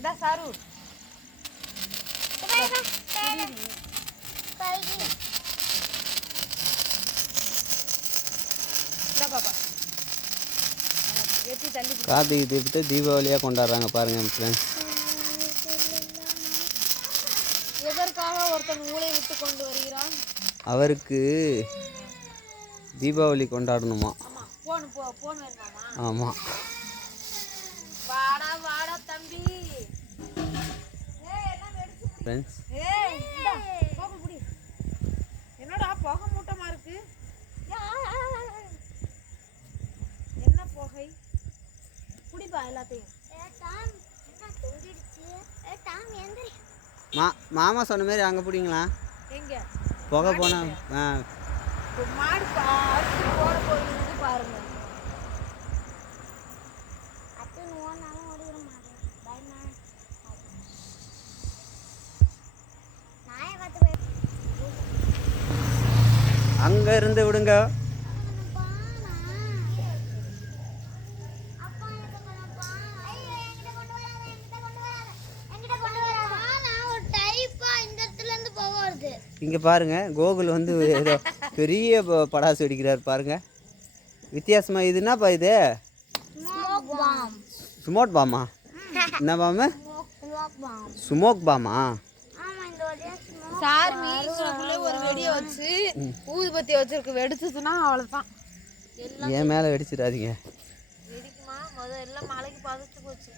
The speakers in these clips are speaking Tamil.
இந்த சாரு கார்த்திகை தீபத்தை தீபாவளியாக கொண்டாடுறாங்க பாருங்கள் ஃப்ரெண்ட்ஸ். எதற்காக ஒருத்தன் ஊரை விட்டு கொண்டு வருகிறான்? அவருக்கு தீபாவளி கொண்டாடணுமா? ஆமாம். வாடா வாடா தம்பி ஃப்ரெண்ட்ஸ். என்னடா புகை மூட்டமா இருக்கு? என்ன புகை? குடிப்பா எல்லாத்தையும். மாமா சொன்ன மாதிரி அங்கே பிடிங்களா? எங்க புகை போனா மாடு போட போயிருந்து பாருங்க. அங்கே இருந்து விடுங்க. இங்கே பாருங்க, கோகுல் வந்து ஏதோ பெரிய படாசு வெடிக்கிறார் பாருங்க. வித்தியாசமா இது என்னப்பா இது? ஸ்மோக் பாமா? என்ன பாம்பு? ஸ்மோக் பாமா? சார் மீனுக்குள்ள ஒரு வெடியை வச்சு ஊதுபத்தி வச்சிருக்கு, வெடிச்சுன்னா அவ்வளோதான். ஏன் மேலே வெடிச்சிடாதீங்க. வெடிக்குமா? முதல்ல எல்லாம் மலைக்கு பதச்சு போச்சு.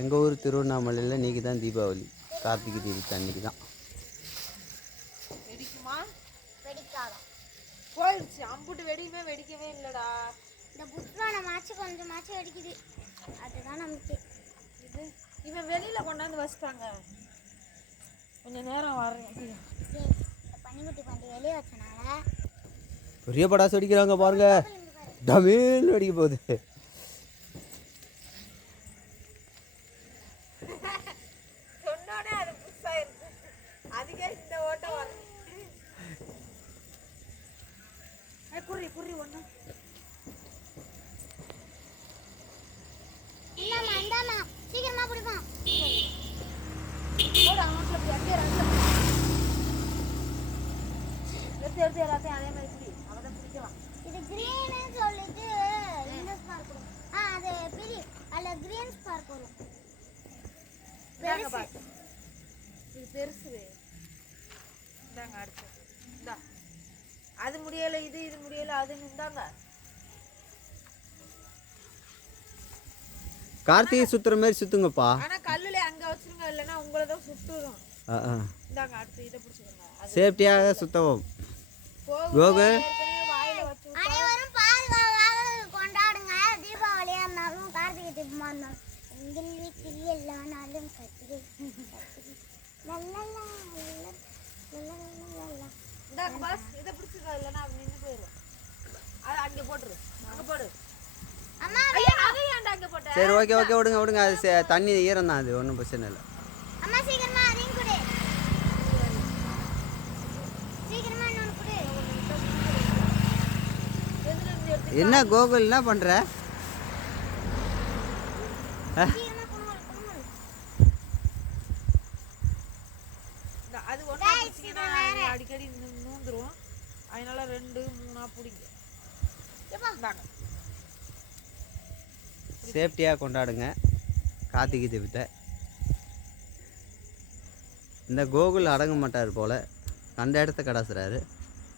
எங்கள் ஊர் திருவண்ணாமலையில் இன்றைக்கி தான் தீபாவளி. கார்த்திகை தீபத்து அன்றைக்கி தான். வெடிக்குமா? வெடிக்காதான் போயிடுச்சு. அம்புட்டு வெடியுமே வெடிக்கவே இல்லைடா. இந்த புட்வான மாச்சு கொஞ்சம் மாச்சு வெடிக்குது, அதுதான் நமக்கு. இது இவன் வெளியில் கொண்டாந்து வச்சுட்டாங்க. கொஞ்சம் நேரம் வரேன். பனிமுட்டி பண்டி வெளியே வச்சனால பெரிய படாசு வெடிக்கிறாங்க பாருங்க. டமேல் வெடிக்க போகுது. சொன்னோடனே அது புதுசாயிருக்கு. அதுக்கே இந்த ஓட்டம் வரும். குறி குறி ஒன்று சீக்கிரமா பிடிக்கும். எடுத்து எல்லாத்தையும் அதே மாதிரி பிடி. அவதான் பிடிக்கலாம். இது கிரீன்னு சொல்லிட்டு இந்த ஸ்பார்க் வரும். அது பிடி. அதுல கிரீன் ஸ்பார்க் வரும். இது பெருசு. இந்தாங்க அடுத்து. இந்தா அது முடியலை, இது முடியலை, அது இந்தாங்க. கார்த்திகை சுத்துற மாதிரி சுத்துங்கப்பா. ஆனா கல்லுல அங்க வச்சிருங்க, இல்லைன்னா உங்களை தான் சுட்டுரும். இந்தாங்க அடுத்து இதை பிடிச்சிக்கோங்க. சேஃப்டியாக சுத்தவும். கோகு அனைவரும் பாதுகாப்பாக கொண்டாடுங்க. தீபாவளியா இருந்தாலும் கார்த்திகை தீபமா இருந்தாலும் எங்கள் வீட்டில் எல்லா நாளும் இந்தாங்க பாஸ், இதை பிடிச்சிக்கோ, இல்லைன்னா அது நின்று போயிடும். அது அங்கே போட்டுரு, அங்கே போடு. சரி ஓகே ஓகே விடுங்க விடுங்க. அது தண்ணி ஈரம் தான், அது ஒன்றும் பிரச்சனை இல்லை. என்ன கோகுல் என்ன பண்ற? அது அடிக்கடி நூந்துரும், அதனால 2 3 பிடிங்க. சேஃப்டியாக கொண்டாடுங்க கார்த்திகை தீபத்தை. இந்த கோகுல் அடங்க மாட்டார் போல, கண்ட இடத்த கடாசுறாரு.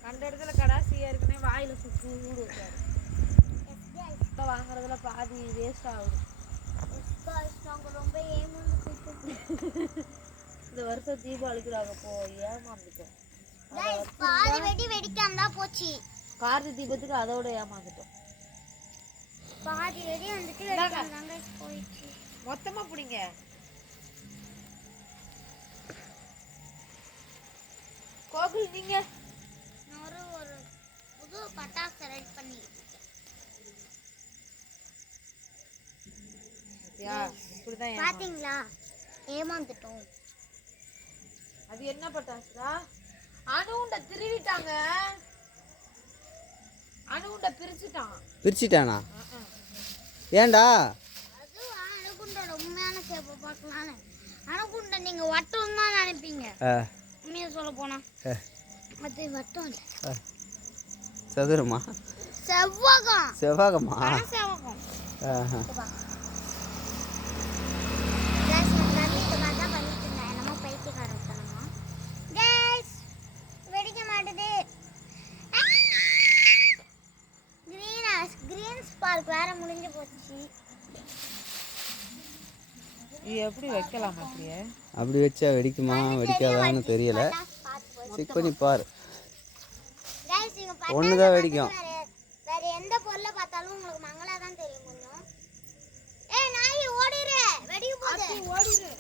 கண்ட இடத்துல கடாசி ஏற்கனவே வாயில் சுற்றி ஊடு வைக்காரு. வாங்குறதுல பாதி வேஸ்ட் ஆகுது. ரொம்ப இந்த வருஷம் தீபாவளிக்கு நாங்கள் போய் ஏமாந்துட்டோம். பாதி வெடி வெடிக்காம தான் போச்சு. கார்த்திகை தீபத்துக்கு அதோட ஏமாந்துட்டோம். பாதி வெடி வந்துட்டு போயிடுச்சு. மொத்தமா பிடிங்க. கோகுல் நீங்க ஒரு புது பட்டாசு ரெடி பண்ணி பாத்தீங்களா? ஏமாந்துட்டோம். அது என்ன பட்டாசுடா? அணுகுண்ட திருவிட்டாங்க. அணுகுண்ட பிரிச்சுட்டானா? ஏன்டா? அப்போ பார்க்கலான்னு அணுகுண்டை நீங்கள் வட்டம் தான் நினைப்பீங்க. உண்மையை சொல்ல போனா அது வட்டம் இல்லை, சதுரமா? செவ்வகம். செவ்வகமா? செவ்வகம். வெடிக்க மாட்டுது. கிரீன் ஸ்பார்க் வேற முடிஞ்சு போச்சு. எப்படி வைக்கலாம்? அப்படியே அப்படி வச்சா வெடிக்குமா வெடிக்காதான்னு தெரியல. செக் பண்ணி பாரு. ஒன்று தான் வெடிக்கும். வேற எந்த பொருளை பார்த்தாலும் உங்களுக்கு மங்களா தான் தெரியும். கொஞ்சம் ஏய் நாய் ஓடிரு, வெடிக்க போகுது. ஓடிரு.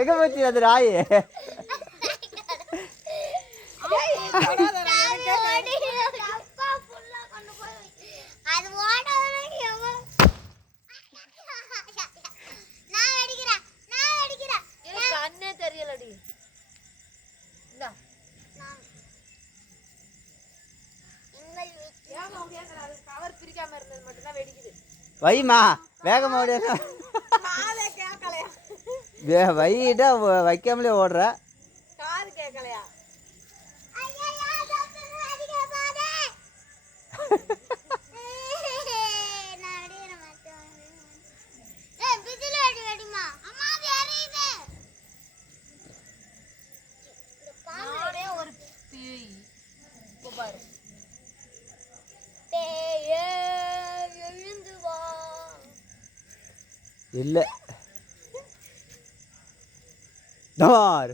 எங்க போச்சு அது ராய்? வைமா வேகமா ஓடி. வைட்டா வைக்காமலே ஓடுற. காது கேட்கலையா? ஒரு பேய் பாரு. இல்ல டமார்.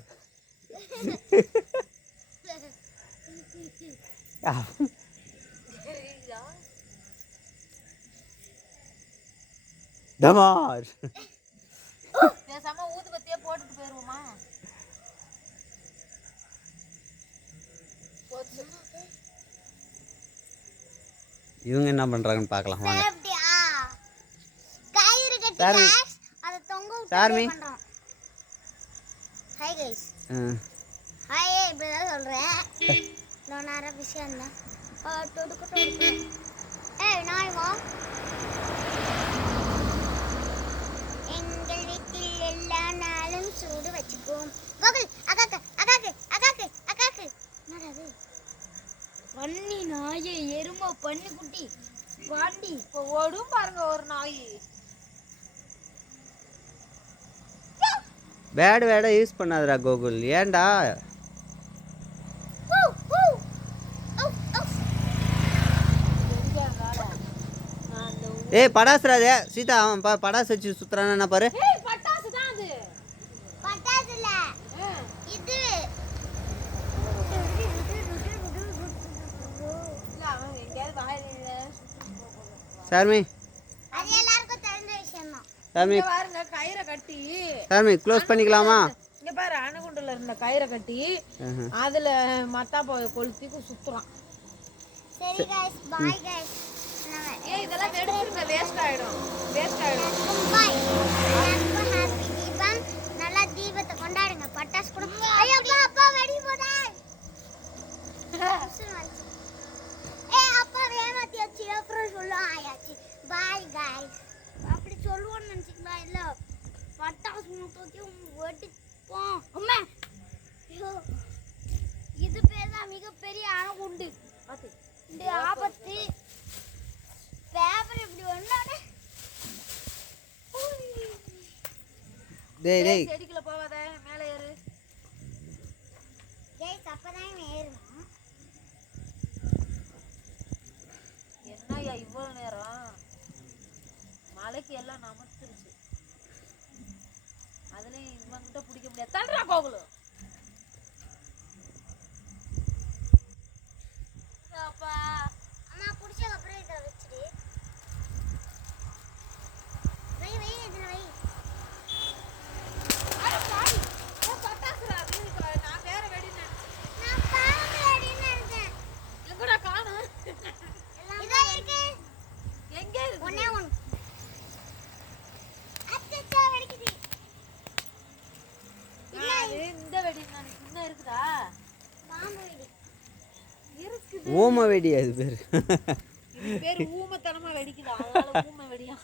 டமார். பேசாம ஊதுபத்தியே போட்டுட்டு போயிருவோமா? இவங்க என்ன பண்றாங்கன்னு பார்க்கலாம் வாங்க. Charmi Charmi hi guys. Hi இப்படி தான் சொல்றேன். நான் நேரா பிஸியா இருந்தேன். தொடுக்கு ஏய் நாய் வா. எங்கள் வீட்டில் எல்லா நாளும் சூடு வச்சுக்குவோம். கோகுல் அகாக்கு அகாக்கு அகாக்கு அகாக்கு. என்னடா இது? பன்னி நாயே, எருமை, பன்னி குட்டி, வாண்டி. இப்போ ஓடும் பாருங்க ஒரு நாய். பேட் வேடா யூஸ் பண்ணாதடா கோகுல். ஏன்டா? ஏய் படாசுறாதே சீதா. அவன் படாசு வச்சு சுத்துறானா என்ன பாரு. பட்டாசு தான் அது. பட்டாசு இல்ல இது. இல்ல அவன் எங்கயாவது வாயில சார்மி அது எல்லாருக்கும் தெரிஞ்ச விஷயம் தான். சார்மி பாருங்க கயிறை கட்டி. சார்மி க்ளோஸ் பண்ணிக்கலாமா? இங்க பாரு அணுகுண்டுல இருந்த கயிறை கட்டி அதுல மத்தாப்ப கொளுத்தி சுத்துறான். சரி गाइस பை गाइस. ஏய் இதெல்லாம் வெடிச்சிருங்க, வேஸ்ட் ஆயிடும். பை. ஹாப்பி தீபம். நல்லா தீபத்தை கொண்டாடுங்க. பட்டாசு கூட. ஐயோ அப்பா அப்பா வெடி போடா. ஏய் அப்பா ஏமாத்தியாச்சு அப்புறம் சொல்ல ஆயாச்சு. By guys. அப்படி சொல்லுவோன்னு நினைச்சிங்களா? இல்ல பட்டாசு மூட்டத்தையும் வெடிப்போம். அம்மா ஐயோ இது பேர் தான் மிகப்பெரிய அணுகுண்டு. இந்த ஆபத்து பேப்பர் இப்படி ஒண்ணானே. டேய் டேய் செடிக்குள்ள போவாத, மேல ஏறு. गाइस அப்பதான் ஏறுமா? என்னய்யா இவ்வளவு நேரம்? மலைக்கு எல்லாம் நமத்துருச்சு. அதுலயும் இவங்கிட்ட பிடிக்க முடியாது. தள்ளுறா கோகுலு. அப்பா அம்மா புடிச்சதுக்கு அப்புறம் இதை வச்சிடு. வை இதுல வை. அட பாவி. பட்டாசுடா அது. நான் வேற வெடினே. நான் பாம்பு வெடின்னு நினைச்சேன். எங்கடா காணோம்? இதோ இருக்கு. எங்க இருக்கு? ஒண்ணே ஒண்ணு. அச்சச்சோ வெடிக்குது. இல்ல இந்த வெடி இன்னும் இருக்குதா? பாம்பு வெடி. இருக்குது. ஓம வெடி அது பேர். பேர் ஊமத்தனமா வெடிக்குதா, அதனால ஊமை வெடியா.